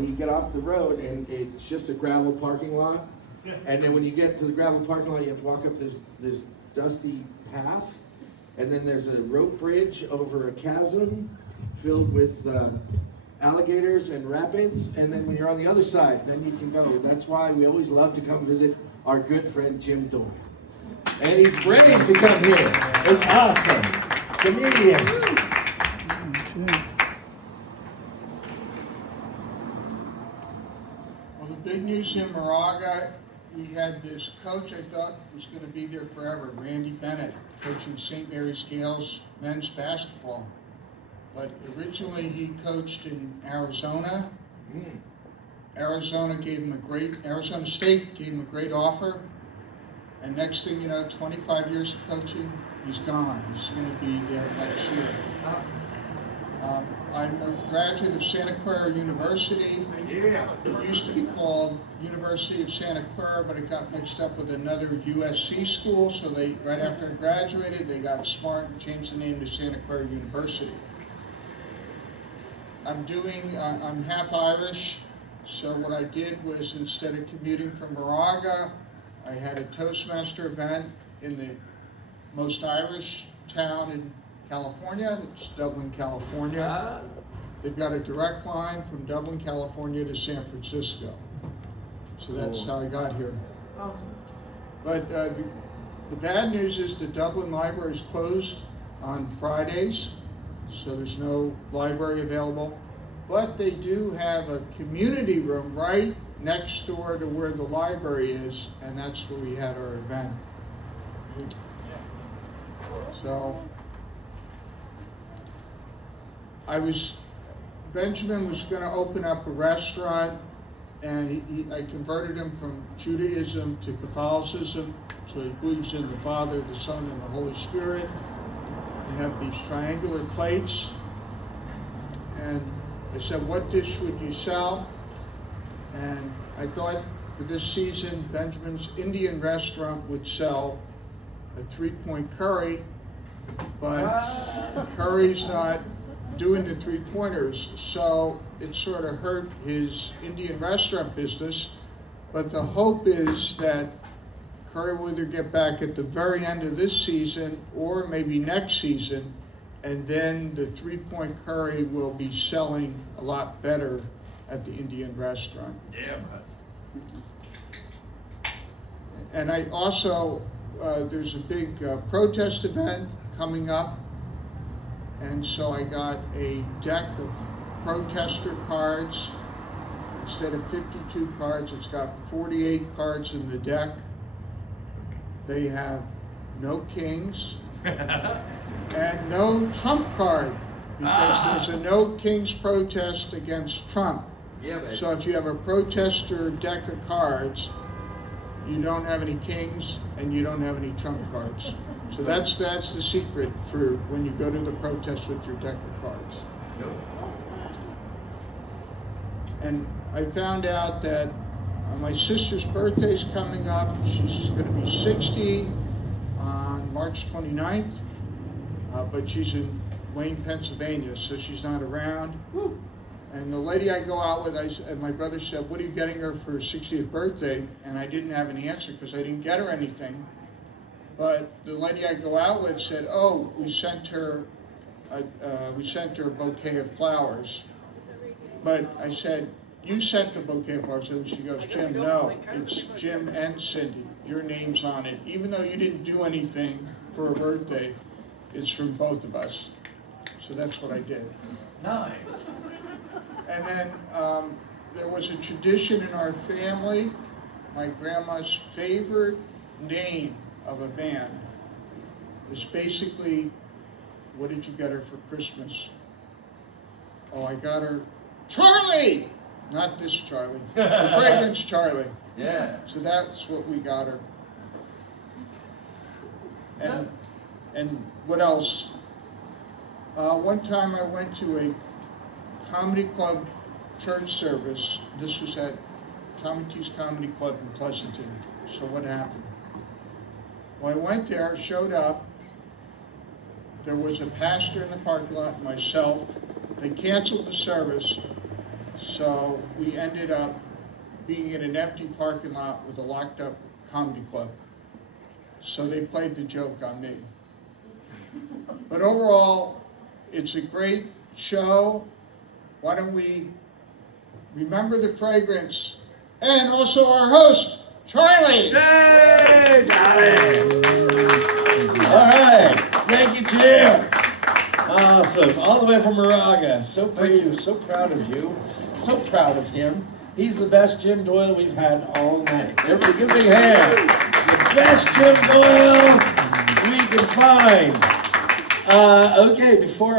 You get off the road and it's just a gravel parking lot. And then when you get to the gravel parking lot, you have to walk up this dusty path. And then there's a rope bridge over a chasm filled with alligators and rapids. And then when you're on the other side, then you can go. That's why we always love to come visit our good friend Jim Doyle. And he's brave to come here. It's awesome. Comedian. Well, the big news in Moraga, we had this coach I thought was going to be there forever, Randy Bennett, coaching St. Mary's Gales men's basketball. But originally he coached in Arizona. Arizona State gave him a great offer. And next thing you know, 25 years of coaching, he's gone. He's going to be there next year. I'm a graduate of Santa Clara University. Yeah. It used to be called University of Santa Clara, but it got mixed up with another USC school. So right after I graduated, they got smart and changed the name to Santa Clara University. I'm half Irish, so what I did was instead of commuting from Moraga, I had a Toastmaster event in the most Irish town in California, it's Dublin, California. They've got a direct line from Dublin, California to San Francisco. So that's how I got here. Awesome. But the bad news is the Dublin Library is closed on Fridays, so there's no library available. But they do have a community room right next door to where the library is, and that's where we had our event. So Benjamin was going to open up a restaurant, and I converted him from Judaism to Catholicism. So he believes in the Father, the Son, and the Holy Spirit. They have these triangular plates. And I said, what dish would you sell? And I thought for this season, Benjamin's Indian restaurant would sell a 3-point curry, but curry's not doing the 3-pointers, so it sort of hurt his Indian restaurant business. But the hope is that curry will either get back at the very end of this season or maybe next season, and then the 3-point curry will be selling a lot better at the Indian restaurant. Yeah, And I also, there's a big protest event coming up, and so I got a deck of protester cards. Instead of 52 cards, it's got 48 cards in the deck. They have no kings and no Trump card, because there's a no kings protest against Trump. Yeah, baby. So if you have a protester deck of cards, you don't have any kings and you don't have any Trump cards. So that's the secret for when you go to the protest with your deck of cards. And I found out that my sister's birthday is coming up. She's going to be 60 on March 29th, but she's in Wayne, Pennsylvania, so she's not around. Woo. And the lady I go out with, and my brother said, what are you getting her for her 60th birthday? And I didn't have an answer because I didn't get her anything. But the lady I go out with said, oh, we sent her a bouquet of flowers. But I said, you sent the bouquet of flowers. And she goes, Jim, no, it's Jim and Cindy. Your name's on it. Even though you didn't do anything for her birthday, it's from both of us. So that's what I did. Nice. And then there was a tradition in our family. My grandma's favorite name of a band was basically, what did you get her for Christmas? Oh, I got her Charlie! Not this Charlie. The Fragrance Charlie. Yeah. So that's what we got her. And what else? One time I went to a comedy club church service. This was at Tommy T's Comedy Club in Pleasanton. So what happened? Well, I went there, showed up. There was a pastor in the parking lot, myself. They canceled the service. So we ended up being in an empty parking lot with a locked up comedy club. So they played the joke on me. But overall, it's a great show. Why don't we remember the fragrance and also our host, Charlie. Hey, Charlie! All right, thank you, Jim. Awesome, all the way from Moraga. So proud of you, so proud of him. He's the best Jim Doyle we've had all night. Everybody give a big hand. The best Jim Doyle we can find. Okay, before